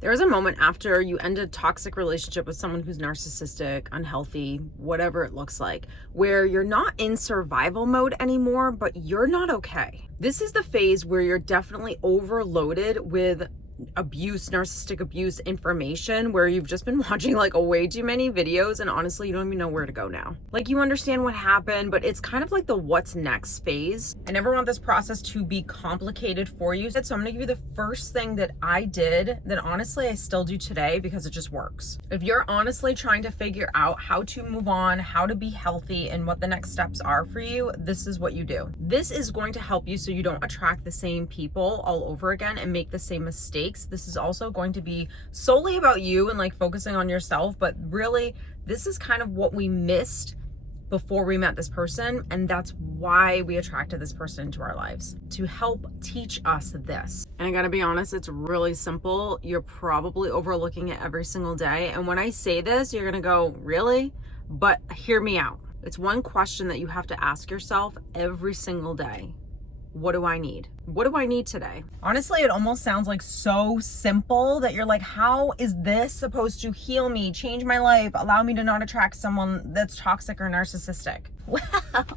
There's a moment after you end a toxic relationship with someone who's narcissistic, unhealthy, whatever it looks like, where you're not in survival mode anymore, but you're not okay. This is the phase where you're definitely overloaded with abuse, narcissistic abuse information, where you've just been watching like way too many videos and honestly you don't even know where to go now. Like, you understand what happened, but it's kind of like the what's next phase. I never want this process to be complicated for you, so I'm gonna give you the first thing that I did that honestly I still do today because it just works. If you're honestly trying to figure out how to move on, how to be healthy, and what the next steps are for you, this is what you do. This is going to help you so you don't attract the same people all over again and make the same mistakes. This is also going to be solely about you and like focusing on yourself, but really this is kind of what we missed before we met this person, and that's why we attracted this person into our lives, to help teach us this. And I gotta be honest, it's really simple. You're probably overlooking it every single day, and when I say this you're gonna go, really? But hear me out. It's one question that you have to ask yourself every single day. What do I need? What do I need today? Honestly, it almost sounds like so simple that you're like, how is this supposed to heal me, change my life, allow me to not attract someone that's toxic or narcissistic? Well,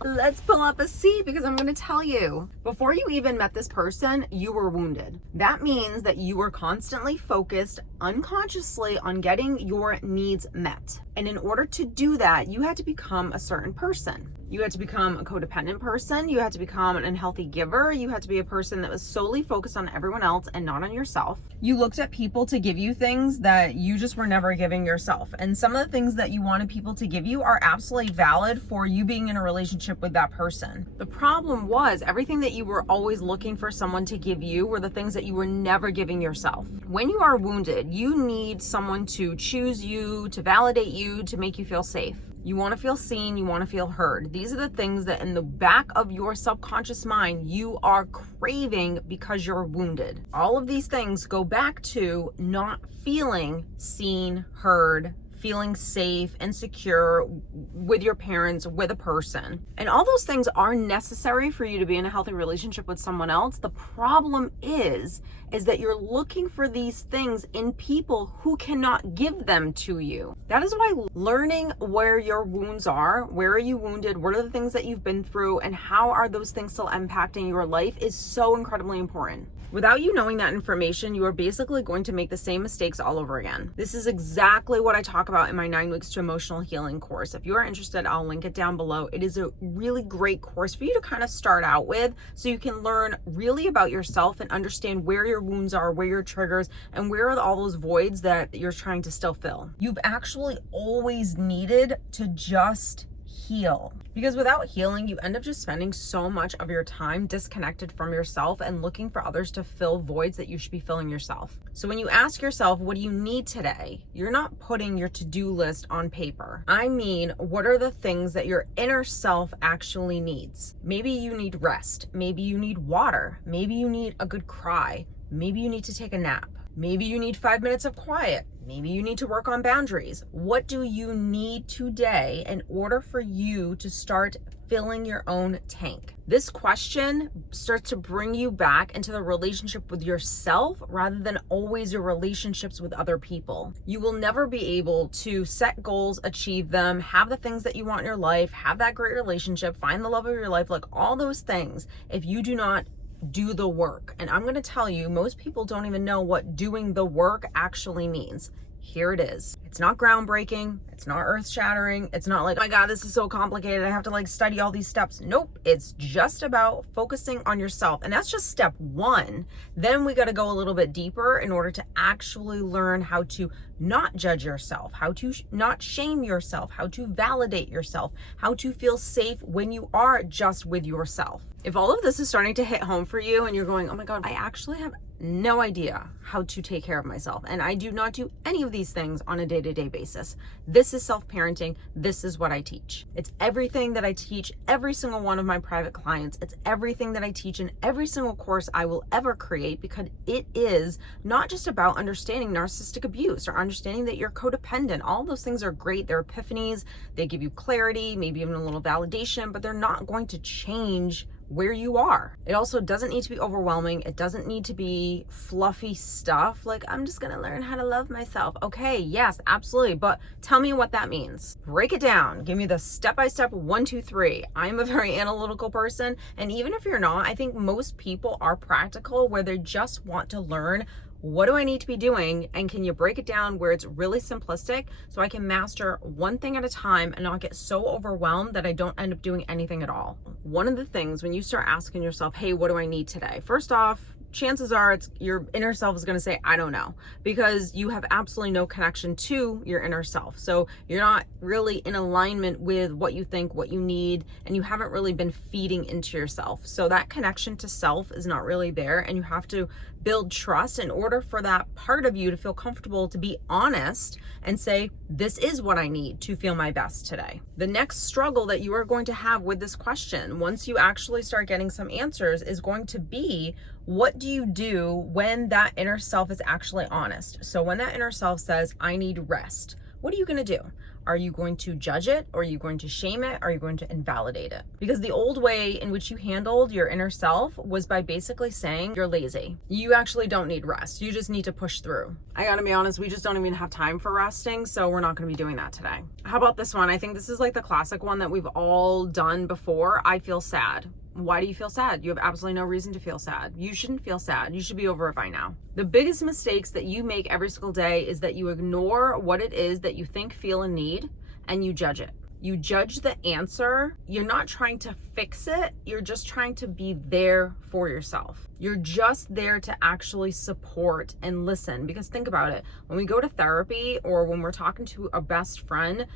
let's pull up a seat because I'm going to tell you. Before you even met this person, you were wounded. That means that you were constantly focused unconsciously on getting your needs met. And in order to do that, you had to become a certain person. You had to become a codependent person. You had to become an unhealthy giver. You had to be a person that was solely focused on everyone else and not on yourself. You looked at people to give you things that you just were never giving yourself. And some of the things that you wanted people to give you are absolutely valid for you being in a relationship with that person. The problem was everything that you were always looking for someone to give you were the things that you were never giving yourself. When you are wounded, you need someone to choose you, to validate you, to make you feel safe. You want to feel seen, you want to feel heard. These are the things that in the back of your subconscious mind, you are craving because you're wounded. All of these things go back to not feeling seen, heard, feeling safe and secure with your parents, with a person. And all those things are necessary for you to be in a healthy relationship with someone else. The problem is that you're looking for these things in people who cannot give them to you. That is why learning where your wounds are, where are you wounded, what are the things that you've been through, and how are those things still impacting your life is so incredibly important. Without you knowing that information, you are basically going to make the same mistakes all over again. This is exactly what I talk about in my 9 Weeks to Emotional Healing course. If you are interested, I'll link it down below. It is a really great course for you to kind of start out with so you can learn really about yourself and understand where your wounds are, where your triggers, and where are all those voids that you're trying to still fill. You've actually always needed to just heal. Because without healing, you end up just spending so much of your time disconnected from yourself and looking for others to fill voids that you should be filling yourself. So when you ask yourself, what do you need today? You're not putting your to-do list on paper. I mean, what are the things that your inner self actually needs? Maybe you need rest. Maybe you need water. Maybe you need a good cry. Maybe you need to take a nap. Maybe you need 5 minutes of quiet. Maybe you need to work on boundaries. What do you need today in order for you to start filling your own tank? This question starts to bring you back into the relationship with yourself rather than always your relationships with other people. You will never be able to set goals, achieve them, have the things that you want in your life, have that great relationship, find the love of your life, like all those things, if you do not do the work. And I'm going to tell you, most people don't even know what doing the work actually means. Here it is. It's not groundbreaking. It's not earth shattering. It's not like, oh my God, this is so complicated. I have to like study all these steps. Nope. It's just about focusing on yourself. And that's just step one. Then we got to go a little bit deeper in order to actually learn how to not judge yourself, how to not shame yourself, how to validate yourself, how to feel safe when you are just with yourself. If all of this is starting to hit home for you and you're going, oh my God, I actually have no idea how to take care of myself, and I do not do any of these things on a day-to-day basis. This is self-parenting. This is what I teach. It's everything that I teach every single one of my private clients. It's everything that I teach in every single course I will ever create, because it is not just about understanding narcissistic abuse or understanding that you're codependent. All those things are great. They're epiphanies. They give you clarity, maybe even a little validation, but they're not going to change where you are. It also doesn't need to be overwhelming. It doesn't need to be fluffy stuff like, I'm just gonna learn how to love myself. Okay, yes, absolutely. But tell me what that means. Break it down. Give me the step-by-step 1, 2, 3. I'm a very analytical person. And even if you're not, I think most people are practical where they just want to learn, what do I need to be doing? And can you break it down where it's really simplistic so I can master one thing at a time and not get so overwhelmed that I don't end up doing anything at all? One of the things when you start asking yourself, hey, what do I need today? First off, chances are it's your inner self is going to say, I don't know, because you have absolutely no connection to your inner self. So you're not really in alignment with what you think, what you need, and you haven't really been feeding into yourself. So that connection to self is not really there, and you have to build trust in order for that part of you to feel comfortable to be honest and say, this is what I need to feel my best today. The next struggle that you are going to have with this question, once you actually start getting some answers, is going to be, what do you do when that inner self is actually honest? So when that inner self says, I need rest, what are you going to do? Are you going to judge it? Or are you going to shame it? Or are you going to invalidate it? Because the old way in which you handled your inner self was by basically saying you're lazy. You actually don't need rest. You just need to push through. I gotta be honest, we just don't even have time for resting, so we're not gonna be doing that today. How about this one? I think this is like the classic one that we've all done before. I feel sad. Why do you feel sad? You have absolutely no reason to feel sad. You shouldn't feel sad. You should be over it by now. The biggest mistakes that you make every single day is that you ignore what it is that you think, feel, and need, and you judge it. You judge the answer. You're not trying to fix it. You're just trying to be there for yourself. You're just there to actually support and listen. Because think about it. When we go to therapy or when we're talking to a best friend,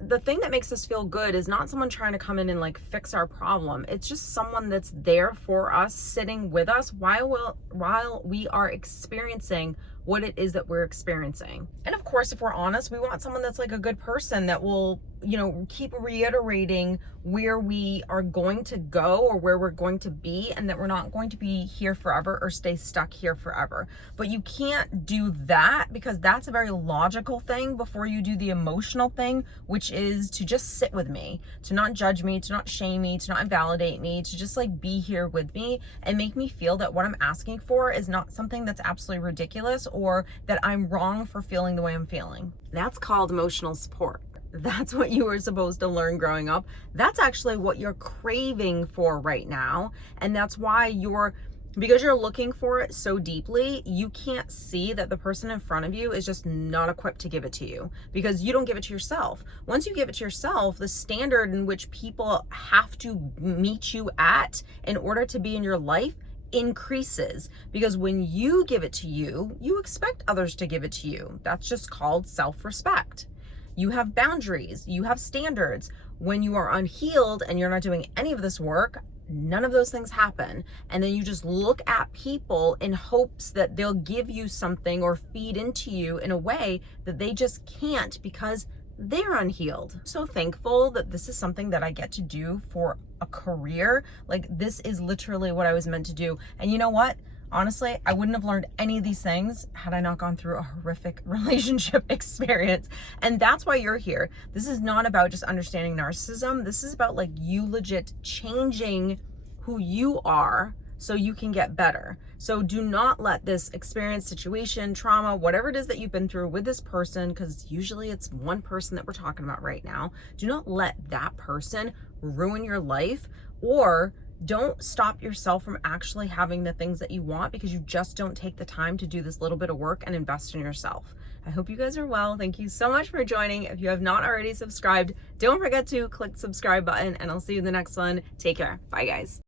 the thing that makes us feel good is not someone trying to come in and like fix our problem. It's just someone that's there for us, sitting with us while we are experiencing what it is that we're experiencing. And of course, if we're honest, we want someone that's like a good person that will, keep reiterating where we are going to go or where we're going to be, and that we're not going to be here forever or stay stuck here forever. But you can't do that, because that's a very logical thing before you do the emotional thing, which is to just sit with me, to not judge me, to not shame me, to not invalidate me, to just like be here with me and make me feel that what I'm asking for is not something that's absolutely ridiculous or that I'm wrong for feeling the way I'm feeling. That's called emotional support. That's what you were supposed to learn growing up. That's actually what you're craving for right now. And that's why because you're looking for it so deeply, you can't see that the person in front of you is just not equipped to give it to you, because you don't give it to yourself. Once you give it to yourself, the standard in which people have to meet you at in order to be in your life increases, because when you give it to you, you expect others to give it to you. That's just called self-respect. You have boundaries, you have standards. When you are unhealed and you're not doing any of this work, none of those things happen. And then you just look at people in hopes that they'll give you something or feed into you in a way that they just can't, because they're unhealed. So thankful that this is something that I get to do for a career. Like, this is literally what I was meant to do. And you know what? Honestly, I wouldn't have learned any of these things had I not gone through a horrific relationship experience. And that's why you're here. This is not about just understanding narcissism. This is about like you legit changing who you are so you can get better. So do not let this experience, situation, trauma, whatever it is that you've been through with this person, because usually it's one person that we're talking about right now, do not let that person ruin your life, or don't stop yourself from actually having the things that you want because you just don't take the time to do this little bit of work and invest in yourself. I hope you guys are well. Thank you so much for joining. If you have not already subscribed, don't forget to click the subscribe button, and I'll see you in the next one. Take care. Bye, guys.